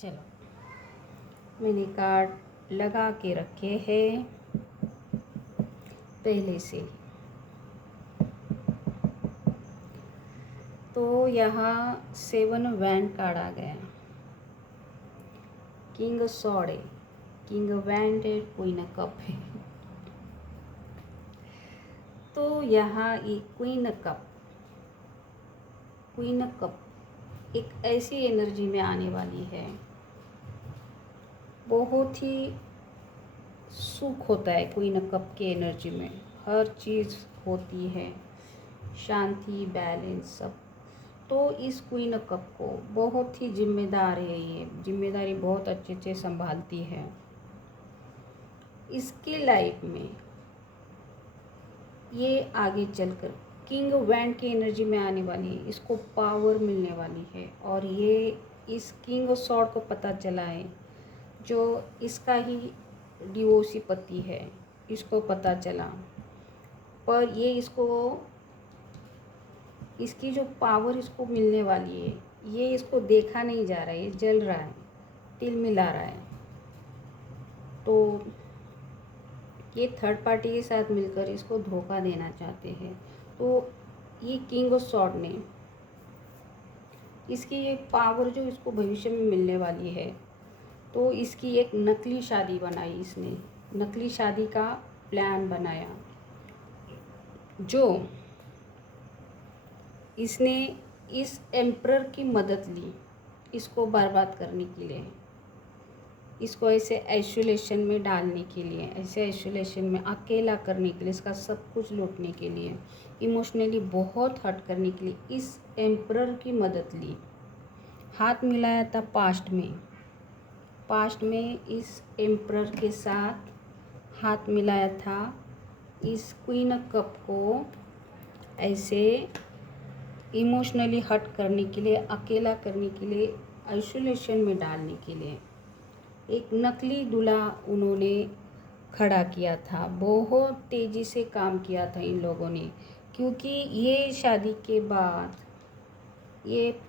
चलो, मैंने कार्ड लगा के रखे हैं पहले से ही। तो यहाँ 7 वैंड कार्ड आ गया। किंग सॉर्ड है, किंग वैंड है, क्वीन कप है। तो यहाँ एक क्वीन कप एक ऐसी एनर्जी में आने वाली है, बहुत ही सुख होता है क्वीन कप के एनर्जी में। हर चीज़ होती है, शांति, बैलेंस, सब। तो इस क्वीन कप को बहुत ही जिम्मेदार है, ये जिम्मेदारी बहुत अच्छे से संभालती है। इसके लाइफ में ये आगे चलकर किंग वैंड की एनर्जी में आने वाली है, इसको पावर मिलने वाली है। और ये इस किंग सॉर्ड को पता चला है, जो इसका ही डिवोर्सी पति है, इसको पता चला। पर ये इसकी जो पावर इसको मिलने वाली है, ये इसको देखा नहीं जा रहा है, ये जल रहा है, तिल मिला रहा है। तो ये थर्ड पार्टी के साथ मिलकर इसको धोखा देना चाहते हैं। तो ये किंग ऑफ सॉर्ड ने इसकी ये पावर जो इसको भविष्य में मिलने वाली है, तो इसकी एक नकली शादी बनाई। इसने नकली शादी का प्लान बनाया, जो इसने इस एम्परर की मदद ली इसको बर्बाद करने के लिए, इसको ऐसे आइसोलेशन में डालने के लिए, ऐसे आइसोलेशन में अकेला करने के लिए, इसका सब कुछ लूटने के लिए, इमोशनली बहुत हर्ट करने के लिए इस एम्परर की मदद ली। हाथ मिलाया था पास्ट में इस एम्परर के साथ हाथ मिलाया था, इस क्वीन कप को ऐसे इमोशनली हर्ट करने के लिए, अकेला करने के लिए, आइसोलेशन में डालने के लिए एक नकली दूल्हा उन्होंने खड़ा किया था। बहुत तेज़ी से काम किया था इन लोगों ने, क्योंकि ये शादी के बाद ये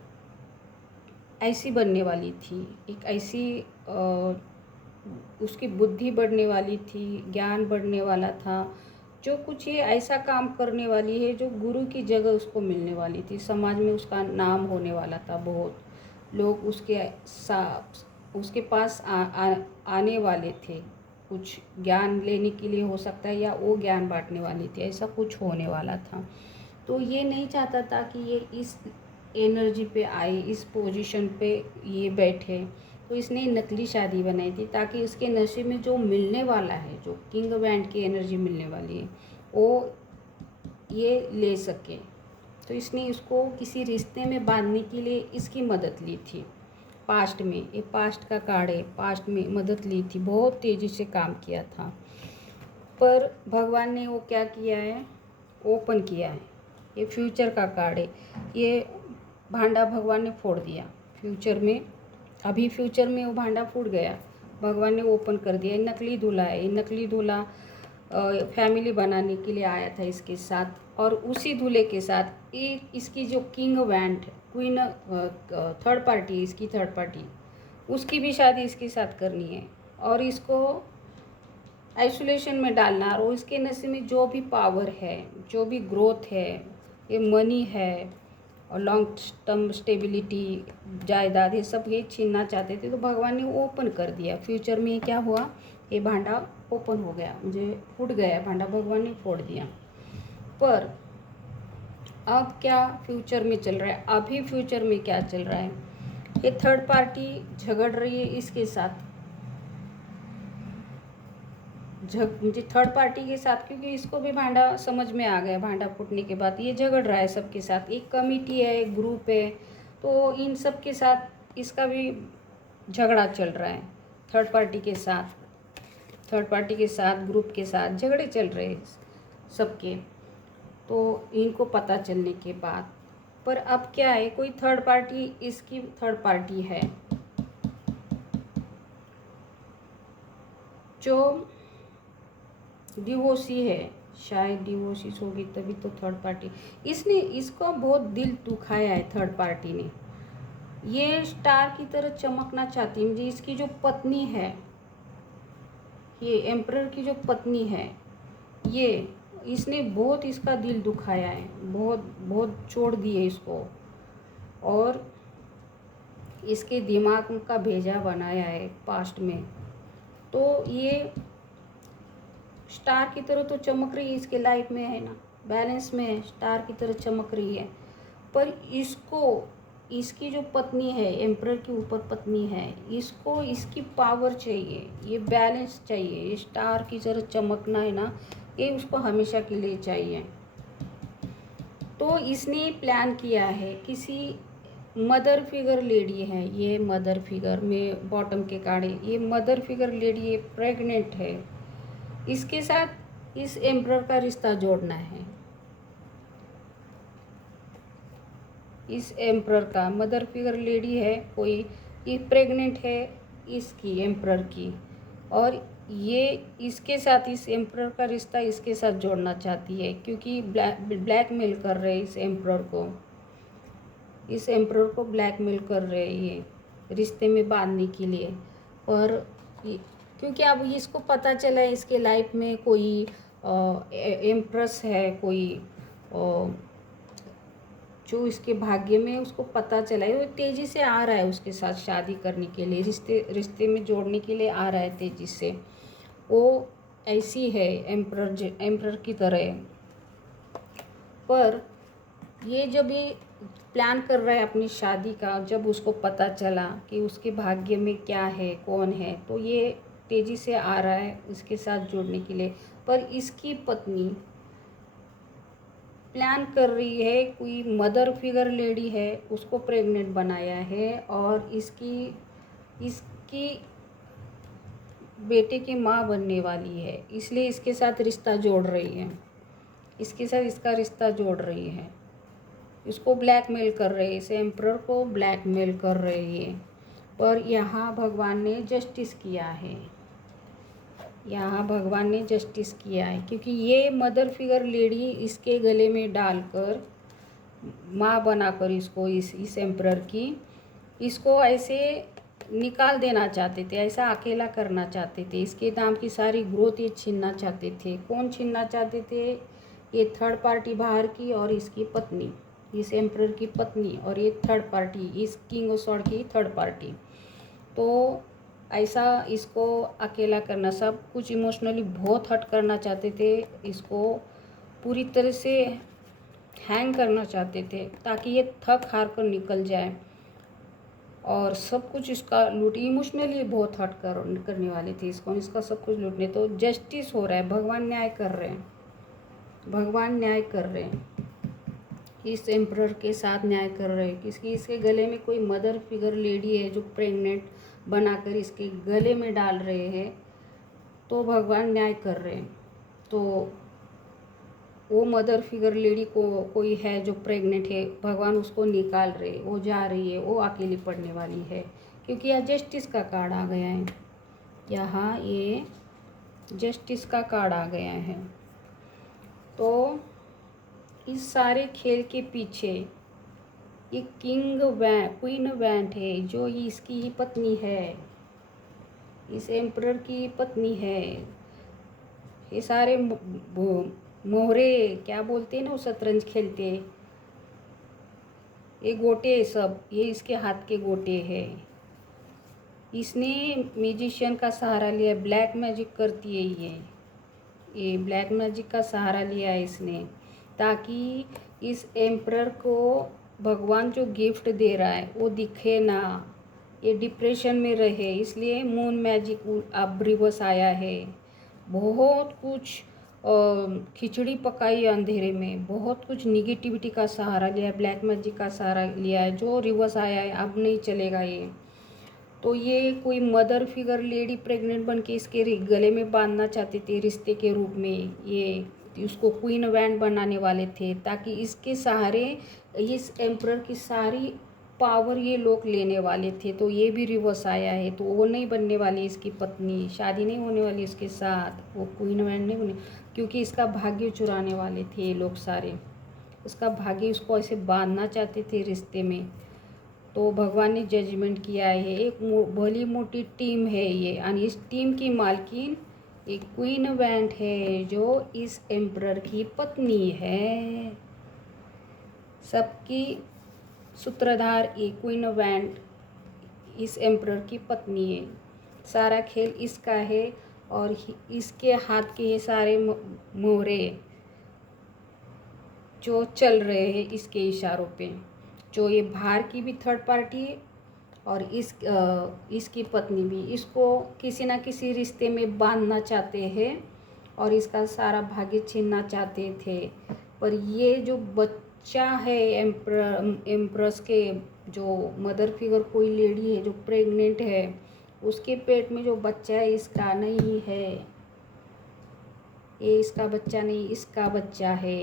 ऐसी बनने वाली थी, एक ऐसी उसकी बुद्धि बढ़ने वाली थी, ज्ञान बढ़ने वाला था, जो कुछ ये ऐसा काम करने वाली है जो गुरु की जगह उसको मिलने वाली थी। समाज में उसका नाम होने वाला था, बहुत लोग उसके पास आने वाले थे, कुछ ज्ञान लेने के लिए हो सकता है, या वो ज्ञान बांटने वाली थी, ऐसा कुछ होने वाला था। तो ये नहीं चाहता था कि ये इस एनर्जी पे आए, इस पोजीशन पे ये बैठे। तो इसने नकली शादी बनाई थी ताकि उसके नशे में जो मिलने वाला है, जो किंग वैंड की एनर्जी मिलने वाली है, वो ये ले सके। तो इसने इसको किसी रिश्ते में बांधने के लिए इसकी मदद ली थी। पास्ट में, ये पास्ट का कार्ड है, पास्ट में मदद ली थी, बहुत तेज़ी से काम किया था। पर भगवान ने वो क्या किया है, ओपन किया है। ये फ्यूचर का कार्ड है, ये भांडा भगवान ने फोड़ दिया फ्यूचर में। अभी फ्यूचर में वो भांडा फूट गया, भगवान ने ओपन कर दिया। ये नकली दूल्हा है, ये नकली दूल्हा फैमिली बनाने के लिए आया था इसके साथ, और उसी दूल्हे के साथ इसकी जो king wand queen third party, इसकी थर्ड पार्टी, उसकी भी शादी इसके साथ करनी है, और इसको आइसोलेशन में डालना। और इसके नशे में जो भी पावर है, जो भी ग्रोथ है, ये मनी है और लॉन्ग टर्म स्टेबिलिटी, जायदाद, ये सब ये छीनना चाहते थे। तो भगवान ने ओपन कर दिया। फ्यूचर में क्या हुआ, ये भांडा ओपन हो गया, मुझे फूट गया भांडा, भगवान ने फोड़ दिया। पर अब क्या फ्यूचर में चल रहा है, अभी फ्यूचर में क्या चल रहा है, ये थर्ड पार्टी झगड़ रही है इसके साथ, मुझे थर्ड पार्टी के साथ, क्योंकि इसको भी भांडा समझ में आ गया। भांडा फूटने के बाद ये झगड़ रहा है सबके साथ, एक कमिटी है, एक ग्रुप है, तो इन सब के साथ इसका भी झगड़ा चल रहा है। थर्ड पार्टी के साथ ग्रुप के साथ झगड़े चल रहे हैं सबके। तो इनको पता चलने के बाद, पर अब क्या है, कोई थर्ड पार्टी, इसकी थर्ड पार्टी है जो डिवोर्सी है, शायद डिवोर्सिस होगी तभी तो थर्ड पार्टी। इसने इसको बहुत दिल दुखाया है थर्ड पार्टी ने, ये स्टार की तरह चमकना चाहती है। मुझे इसकी जो पत्नी है, ये एम्परर की जो पत्नी है, ये इसने बहुत इसका दिल दुखाया है, बहुत बहुत चोट दी है इसको, और इसके दिमाग का भेजा बनाया है पास्ट में। तो ये स्टार की तरह तो चमक रही है, इसके लाइफ में है ना, बैलेंस में है, स्टार की तरह चमक रही है। पर इसको, इसकी जो पत्नी है, एम्परर के ऊपर पत्नी है, इसको इसकी पावर चाहिए, ये बैलेंस चाहिए, ये स्टार की तरह चमकना है ना, ये उसको हमेशा के लिए चाहिए। तो इसने प्लान किया है, किसी मदर फिगर लेडी है, ये मदर फिगर में बॉटम के काड़े, ये मदर फिगर लेडी, ये प्रेग्नेंट है, इसके साथ इस एम्परर का रिश्ता जोड़ना है। इस एम्परर का, मदर फिगर लेडी है कोई, ये प्रेग्नेंट है इसकी, एम्परर की, और ये इसके साथ, इस एम्परर का रिश्ता इसके साथ जोड़ना चाहती है, क्योंकि ब्लैकमेल कर रहे हैं इस एम्परर को, इस एम्परर को ब्लैकमेल कर रहे हैं ये रिश्ते में बांधने के लिए। और क्योंकि अब इसको पता चला है इसके लाइफ में कोई एम्प्रेस है, कोई जो इसके भाग्य में, उसको पता चला है, वो तेज़ी से आ रहा है उसके साथ शादी करने के लिए, रिश्ते में जोड़ने के लिए आ रहा है तेज़ी से। वो ऐसी है एम्परर की तरह। पर ये जब ये प्लान कर रहा है अपनी शादी का, जब उसको पता चला कि उसके भाग्य में क्या है, कौन है, तो ये तेज़ी से आ रहा है इसके साथ जुड़ने के लिए। पर इसकी पत्नी प्लान कर रही है, कोई मदर फिगर लेडी है, उसको प्रेग्नेंट बनाया है, और इसकी बेटे की माँ बनने वाली है, इसलिए इसके साथ रिश्ता जोड़ रही है, इसके साथ इसका रिश्ता जोड़ रही है। इसको ब्लैकमेल कर रहे हैं, इस एम्परर को ब्लैकमेल कर रही है। पर यहाँ भगवान ने जस्टिस किया है, यहाँ भगवान ने जस्टिस किया है, क्योंकि ये मदर फिगर लेडी इसके गले में डालकर, माँ बनाकर इसको, इस एम्परर की, इसको ऐसे निकाल देना चाहते थे, ऐसा अकेला करना चाहते थे, इसके नाम की सारी ग्रोथ ये छीनना चाहते थे। कौन छीनना चाहते थे? ये थर्ड पार्टी बाहर की, और इसकी पत्नी, इस एम्परर की पत्नी, और ये थर्ड पार्टी, इस किंग ऑफ सॉर्ड की थर्ड पार्टी। तो ऐसा इसको अकेला करना, सब कुछ इमोशनली बहुत हर्ट करना चाहते थे, इसको पूरी तरह से हैंग करना चाहते थे, ताकि ये थक हार कर निकल जाए, और सब कुछ इसका लूट, इमोशनली बहुत हर्ट करने वाले थे इसको, इसका सब कुछ लूटने। तो जस्टिस हो रहा है, भगवान न्याय कर रहे हैं, भगवान न्याय कर रहे हैं, इस एम्परर के साथ न्याय कर रहे हैं। किसकी? इसके गले में कोई मदर फिगर लेडी है जो प्रेग्नेंट बनाकर इसके गले में डाल रहे हैं, तो भगवान न्याय कर रहे हैं। तो वो मदर फिगर लेडी को कोई है जो प्रेग्नेंट है, भगवान उसको निकाल रहे, वो जा रही है, वो अकेली पड़ने वाली है, क्योंकि यहाँ जस्टिस का कार्ड आ गया है, यहाँ ये जस्टिस का कार्ड आ गया है। तो इस सारे खेल के पीछे ये क्वीन वैंट है, जो इसकी पत्नी है, इस एम्परर की पत्नी है। ये सारे मोहरे क्या बोलते हैं ना, वो शतरंज खेलते, ये गोटे सब, ये इसके हाथ के गोटे हैं। इसने म्यूजिशियन का सहारा लिया, ब्लैक मैजिक करती है ये ब्लैक मैजिक का सहारा लिया है इसने, ताकि इस एम्परर को भगवान जो गिफ्ट दे रहा है वो दिखे ना, ये डिप्रेशन में रहे, इसलिए मून मैजिक अब रिवर्स आया है। बहुत कुछ खिचड़ी पकाई अंधेरे में, बहुत कुछ निगेटिविटी का सहारा लिया है, ब्लैक मैजिक का सहारा लिया है, जो रिवर्स आया है, अब नहीं चलेगा ये। तो ये कोई मदर फिगर लेडी प्रेग्नेंट बन के इसके गले में बांधना चाहते थे रिश्ते के रूप में, ये उसको क्वीन वैंड बनाने वाले थे, ताकि इसके सहारे इस एम्परर की सारी पावर ये लोग लेने वाले थे। तो ये भी रिवर्स आया है, तो वो नहीं बनने वाली इसकी पत्नी, शादी नहीं होने वाली उसके साथ, वो क्वीन वैंड नहीं बने, क्योंकि इसका भाग्य चुराने वाले थे ये लोग सारे, उसका भाग्य उसको ऐसे बांधना चाहते थे रिश्ते में। तो भगवान ने जजमेंट किया है। एक भली मोटी टीम है ये, और इस टीम की मालकिन एक क्वीन वेंट है जो इस एम्परर की पत्नी है। सबकी सूत्रधार ये क्वीन वेंट इस एम्परर की पत्नी है। सारा खेल इसका है और इसके हाथ के ये सारे मोहरे जो चल रहे हैं इसके इशारों पे। जो ये बाहर की भी थर्ड पार्टी है और इसकी पत्नी भी इसको किसी ना किसी रिश्ते में बांधना चाहते हैं और इसका सारा भाग्य छीनना चाहते थे। पर ये जो बच्चा है एम्प्रेस के जो मदर फिगर कोई लेडी है जो प्रेग्नेंट है, उसके पेट में जो बच्चा है इसका नहीं है, ये इसका बच्चा नहीं, इसका बच्चा है।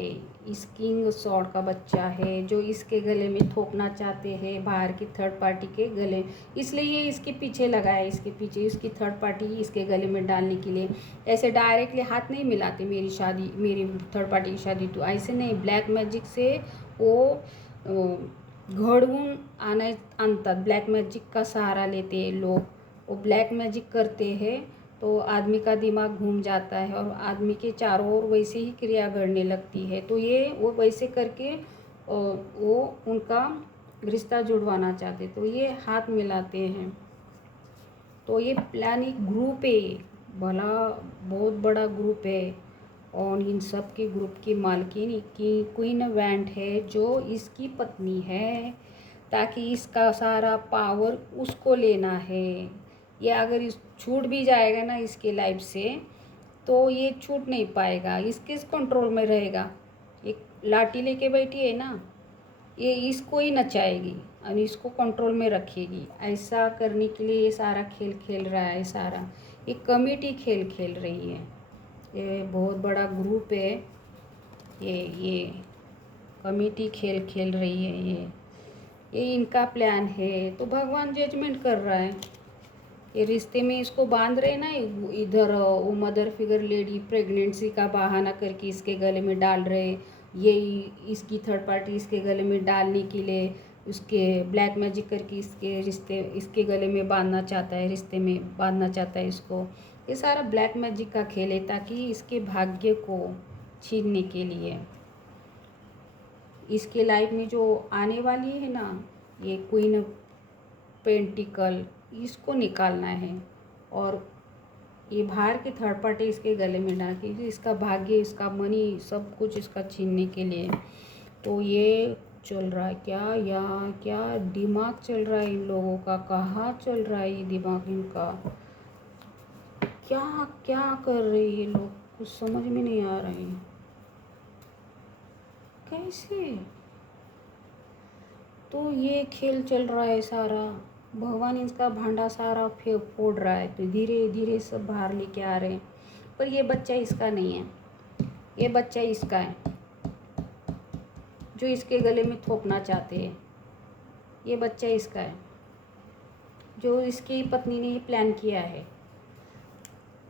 इस किंग सॉर्ड का बच्चा है जो इसके गले में थोपना चाहते हैं बाहर की थर्ड पार्टी के गले। इसलिए ये इसके पीछे लगा है, इसके पीछे इसकी थर्ड पार्टी इसके गले में डालने के लिए। ऐसे डायरेक्टली हाथ नहीं मिलाते, मेरी थर्ड पार्टी की शादी तो ऐसे नहीं, ब्लैक मैजिक से वो घडवून आणतात। ब्लैक मैजिक का सहारा लेते हैं लोग, वो ब्लैक मैजिक करते हैं तो आदमी का दिमाग घूम जाता है और आदमी के चारों ओर वैसे ही क्रिया करने लगती है। तो ये वो वैसे करके वो उनका रिश्ता जुड़वाना चाहते, तो ये हाथ मिलाते हैं। तो ये प्लान एक ग्रुप है, भला बहुत बड़ा ग्रुप है और इन सब के ग्रुप की मालकिन की क्वीन वेंट है जो इसकी पत्नी है, ताकि इसका सारा पावर उसको लेना है। ये अगर इस छूट भी जाएगा ना इसके लाइफ से तो ये छूट नहीं पाएगा, किस कंट्रोल में रहेगा। एक लाठी लेके बैठी है ना, ये इसको ही नचाएगी और इसको कंट्रोल में रखेगी। ऐसा करने के लिए ये सारा खेल खेल रहा है, सारा एक कमेटी खेल खेल रही है। ये बहुत बड़ा ग्रुप है, ये कमेटी खेल खेल रही है। ये इनका प्लान है। तो भगवान जजमेंट कर रहा है, ये रिश्ते में इसको बांध रहे ना, इधर वो मदर फिगर लेडी प्रेगनेंसी का बहाना करके इसके गले में डाल रहे, ये इसकी थर्ड पार्टी इसके गले में डालने के लिए उसके ब्लैक मैजिक करके इसके गले में बांधना चाहता है, रिश्ते में बांधना चाहता है इसको। ये सारा ब्लैक मैजिक का खेल है ताकि इसके भाग्य को छीनने के लिए। इसके लाइफ में जो आने वाली है ना ये क्वीन पेंटिकल, इसको निकालना है और ये बाहर की थर्ड पार्टी इसके गले में डाल के इसका भाग्य, इसका मनी, सब कुछ इसका छीनने के लिए। तो ये चल रहा है क्या दिमाग चल रहा है इन लोगों का, कहाँ चल रहा है ये दिमाग इनका, क्या क्या कर रहे हैं ये लोग, कुछ समझ में नहीं आ रहा है कैसे। तो ये खेल चल रहा है सारा, भगवान इसका भांडा सारा फोड़ रहा है। तो धीरे धीरे सब बाहर लेके आ रहे हैं, पर ये बच्चा इसका नहीं है, ये बच्चा इसका है जो इसके गले में थोपना चाहते हैं। ये बच्चा इसका है जो इसकी पत्नी ने ये प्लान किया है।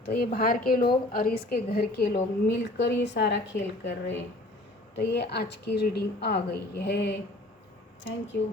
तो ये बाहर के लोग और इसके घर के लोग मिलकर ये सारा खेल कर रहे हैं। तो ये आज की रीडिंग आ गई है। Thank you.